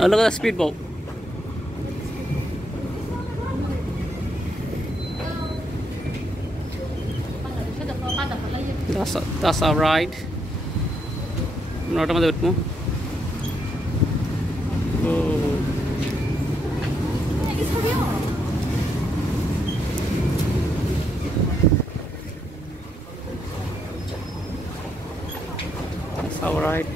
Oh, look at the speedboat. That's our ride. Oh. That's our ride.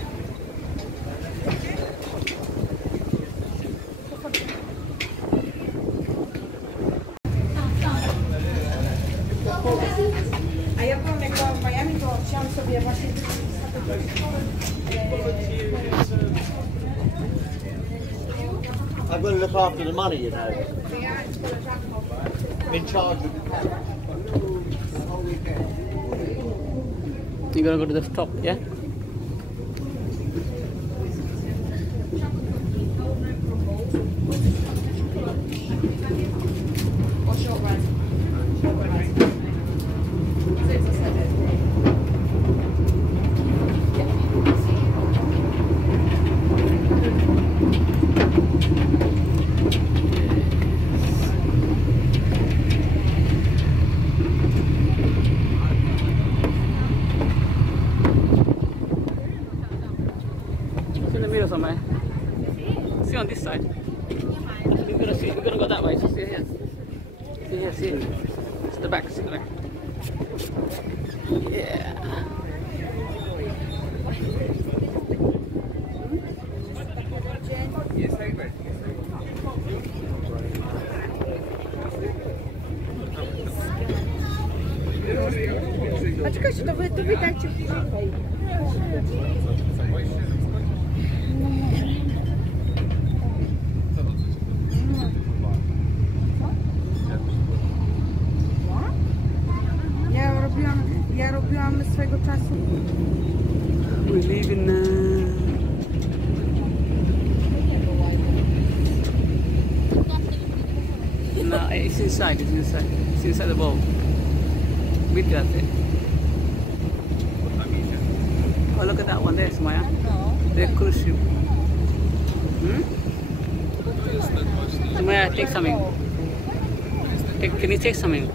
A ja byłam jak byłam w Miami, to chciałam sobie właśnie I've got to look after the money, you know. I'm in charge of the cash. You gotta go to the top, yeah? Somewhere. See on this side. We're gonna see. We're gonna go that way. So see here. See here. See. It's the back. See the back. Yeah. A czekajcie, to wy dajcie tutaj. Ja robiłam swego czasu. We live in no, it's inside. It's inside. It's inside the boat. With that thing. Oh, look at that one there, Smaya. The cruise ship. Smaya, take something. Can you take something?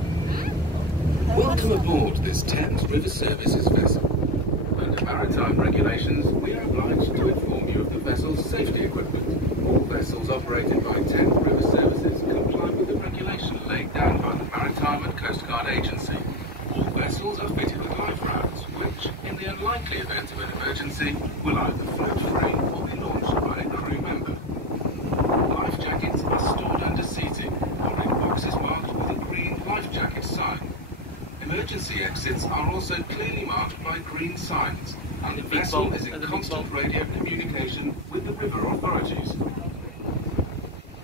Welcome aboard this Thames River Services vessel. Under maritime regulations, we are obliged to inform you of the vessel's safety equipment. All vessels operated by Thames River Services comply with the regulation laid down by the Maritime and Coast Guard Agency. All vessels are fitted with life rafts, which, in the unlikely event of an emergency, will either float free or be launched by a crew member. Life jackets are stored under seating or in boxes marked with a green life jacket sign. Emergency exits are also clearly marked by green signs, and the vessel is in constant radio communication with the river authorities.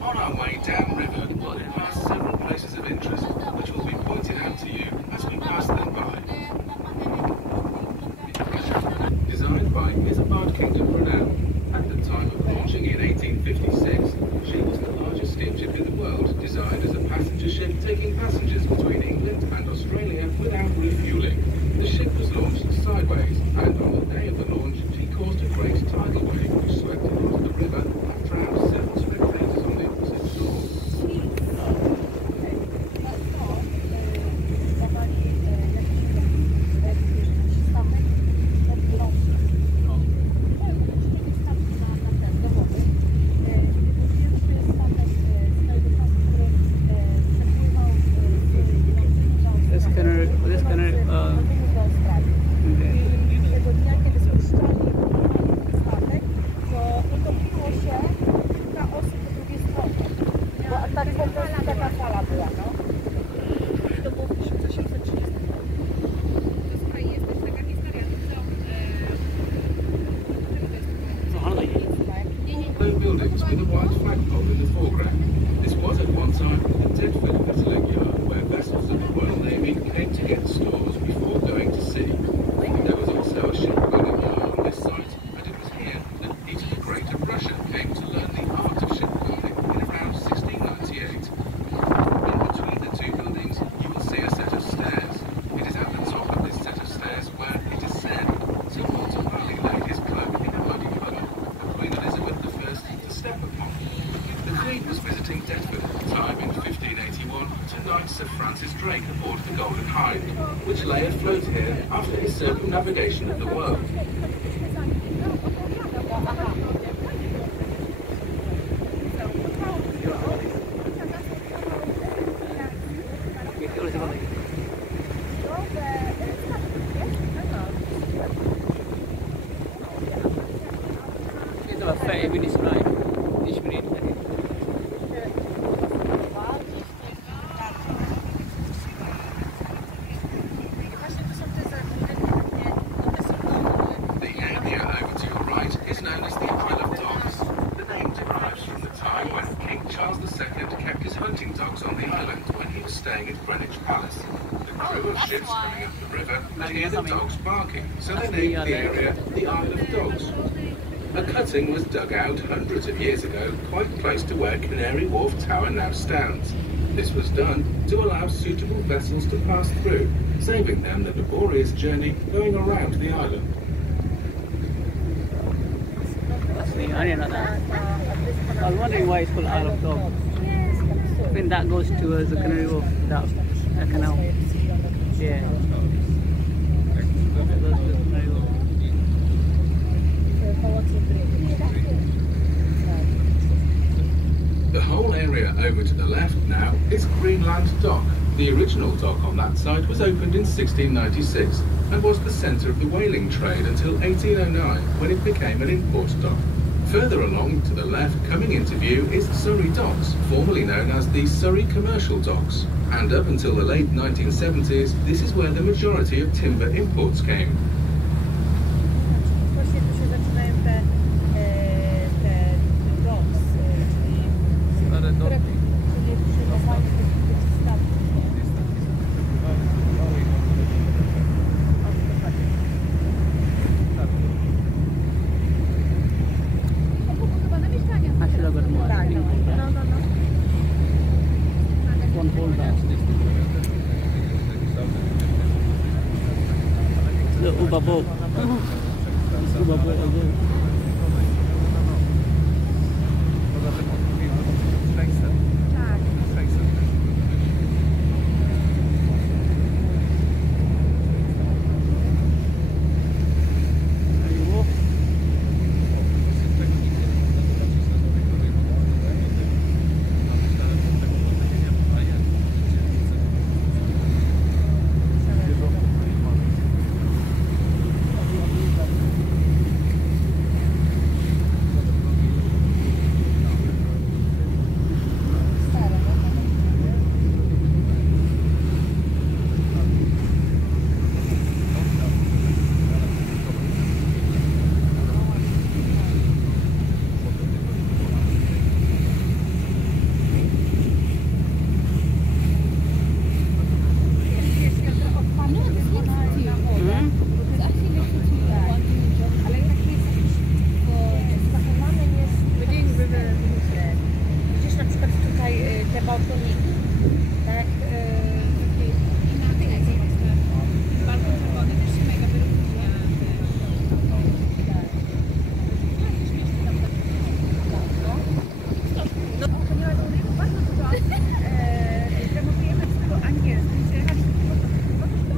On our way downriver, we'll pass several places of interest, which will be pointed out to you as we pass them by. Designed by Isambard Kingdom Brunel, at the time of launching in 1856, she was the largest steamship in the world, designed as a passenger ship taking passengers between England and Australia without refuelling. The ship was launched sideways, and on the day of the launch, she caused a great tidal wave which swept across the river and drowned several spectators on the opposite shore. Buildings with a white flagpole in the foreground. This was at one time the Tedford Vessel Yard, where vessels of the Royal Navy came to get stores before going to sea. There was also a shipbuilding yard on this site, and it was here that Peter the Great of Russia came to learn the art of shipbuilding in around 1698. In between the two buildings, you will see a set of stairs. It is at the top of this set of stairs where it is said, so after his circumnavigation of the world. Itu lah 5 minutes ride. Each minute. The area over to your right is known as the Isle of Dogs. The name derives from the time when King Charles II kept his hunting dogs on the island when he was staying at Greenwich Palace. The crew of ships coming up the river would hear the dogs barking, so they named the area the Isle of Dogs. A cutting was dug out hundreds of years ago, quite close to where Canary Wharf Tower now stands. This was done to allow suitable vessels to pass through, saving them the laborious journey going around the island. I was wondering why it's called Isle of Dogs. I think that goes towards the Canary Wharf, that canal. Yeah. The whole area over to the left now is Greenland Dock. The original dock on that site was opened in 1696 and was the centre of the whaling trade until 1809 when it became an import dock. Further along to the left, coming into view, is Surrey Docks, formerly known as the Surrey Commercial Docks. And up until the late 1970s, this is where the majority of timber imports came. Scuba boat. Scuba boat again.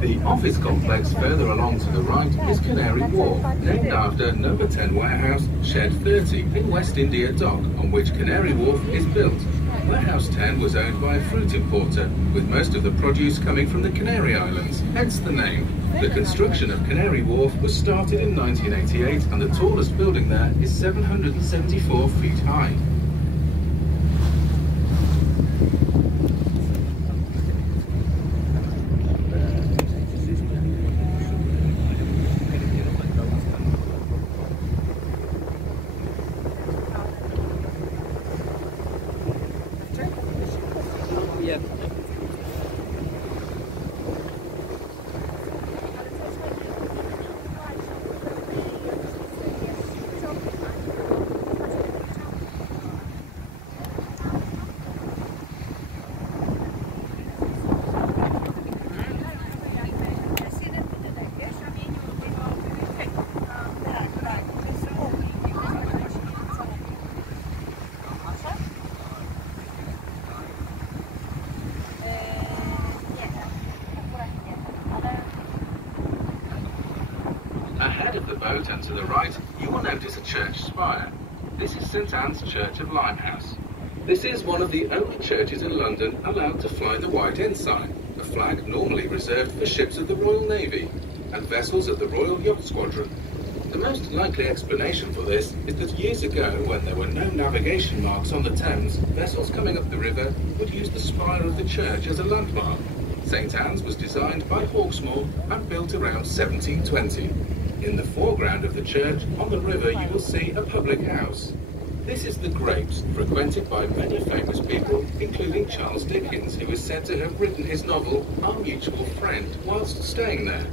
The office complex further along to the right is Canary Wharf, named after number 10 warehouse, Shed 30 in West India Dock, on which Canary Wharf is built. Warehouse 10 was owned by a fruit importer, with most of the produce coming from the Canary Islands, hence the name. The construction of Canary Wharf was started in 1988 and the tallest building there is 774 feet high. Yeah. Ahead of the boat and to the right, you will notice a church spire. This is St Anne's Church of Limehouse. This is one of the only churches in London allowed to fly the white ensign, a flag normally reserved for ships of the Royal Navy and vessels of the Royal Yacht Squadron. The most likely explanation for this is that years ago, when there were no navigation marks on the Thames, vessels coming up the river would use the spire of the church as a landmark. St Anne's was designed by Hawksmoor and built around 1720. In the foreground of the church, on the river, you will see a public house. This is the Grapes, frequented by many famous people, including Charles Dickens, who is said to have written his novel, Our Mutual Friend, whilst staying there.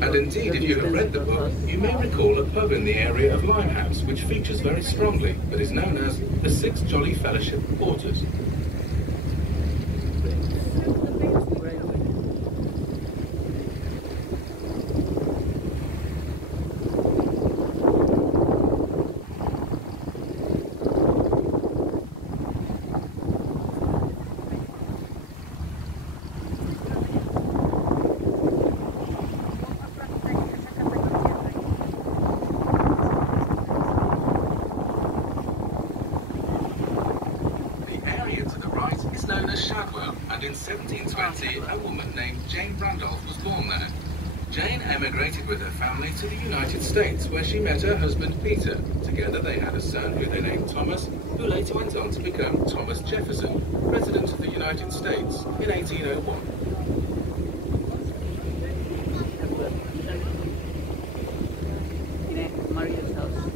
And indeed, if you have read the book, you may recall a pub in the area of Limehouse, which features very strongly, but is known as the Six Jolly Fellowship Porters. And in 1720, a woman named Jane Randolph was born there. Jane emigrated with her family to the United States, where she met her husband Peter. Together they had a son who they named Thomas, who later went on to become Thomas Jefferson, President of the United States in 1801. Maria's house.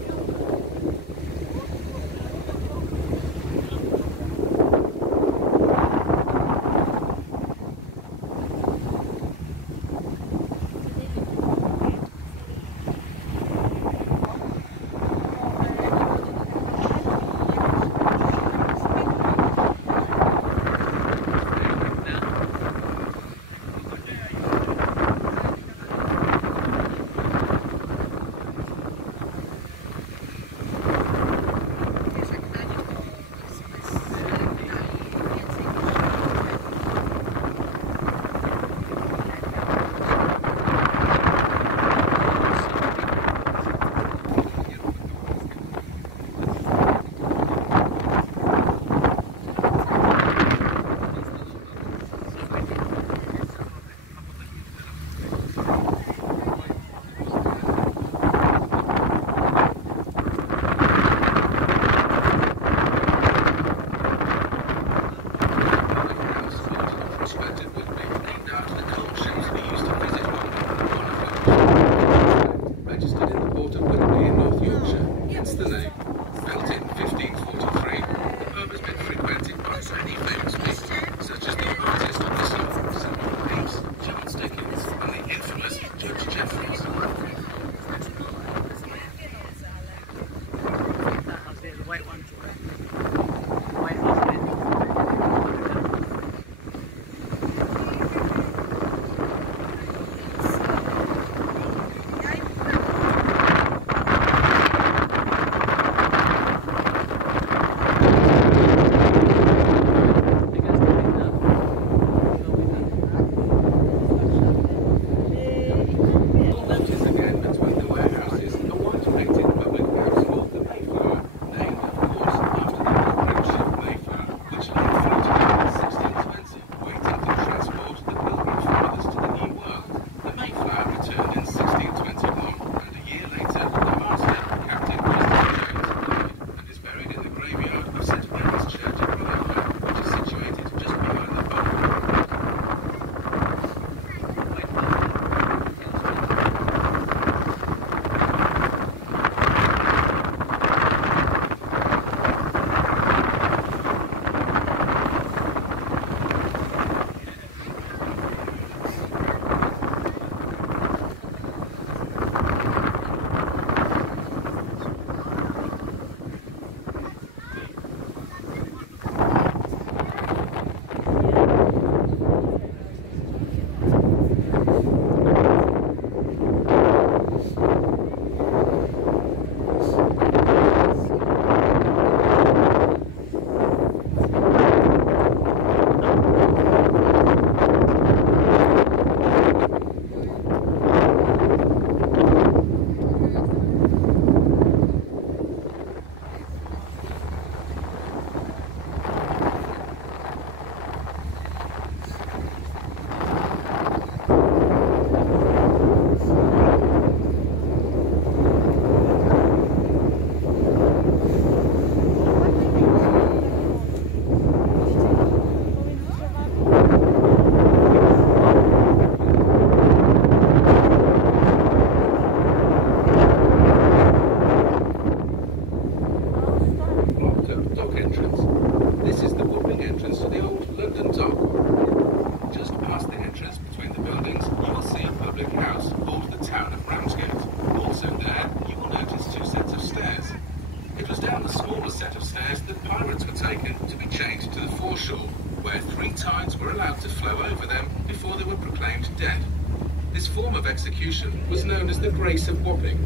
form of execution was known as the Grace of Wapping.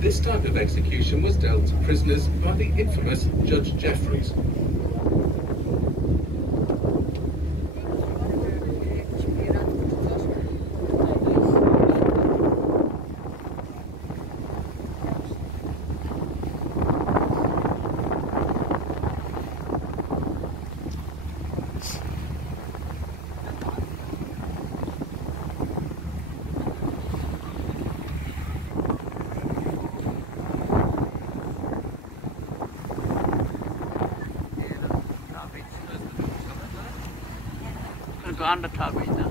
This type of execution was dealt to prisoners by the infamous Judge Jeffreys. Go under top right now.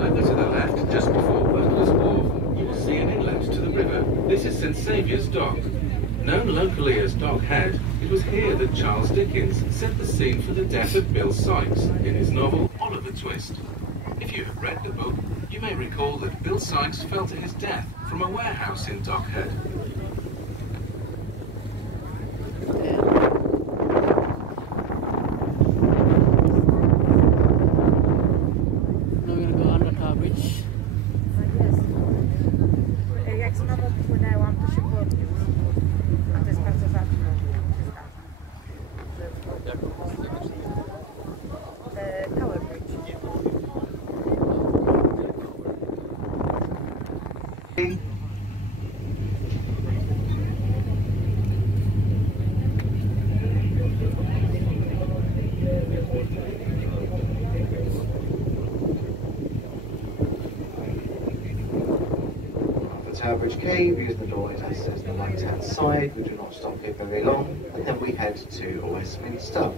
Over to the left, just before Butler's Wharf, you will see an inlet to the river. This is St Saviour's Dock. Known locally as Dock Head, it was here that Charles Dickens set the scene for the death of Bill Sikes in his novel Oliver Twist. If you have read the book, you may recall that Bill Sikes fell to his death from a warehouse in Dock Head. Jak znowu płynęłam, to się podniósł. A to jest bardzo rzadko. Tower Bridge. Tower Bridge Cave, using the door as on the right hand side. We do not stop here very long, and then we head to Westminster.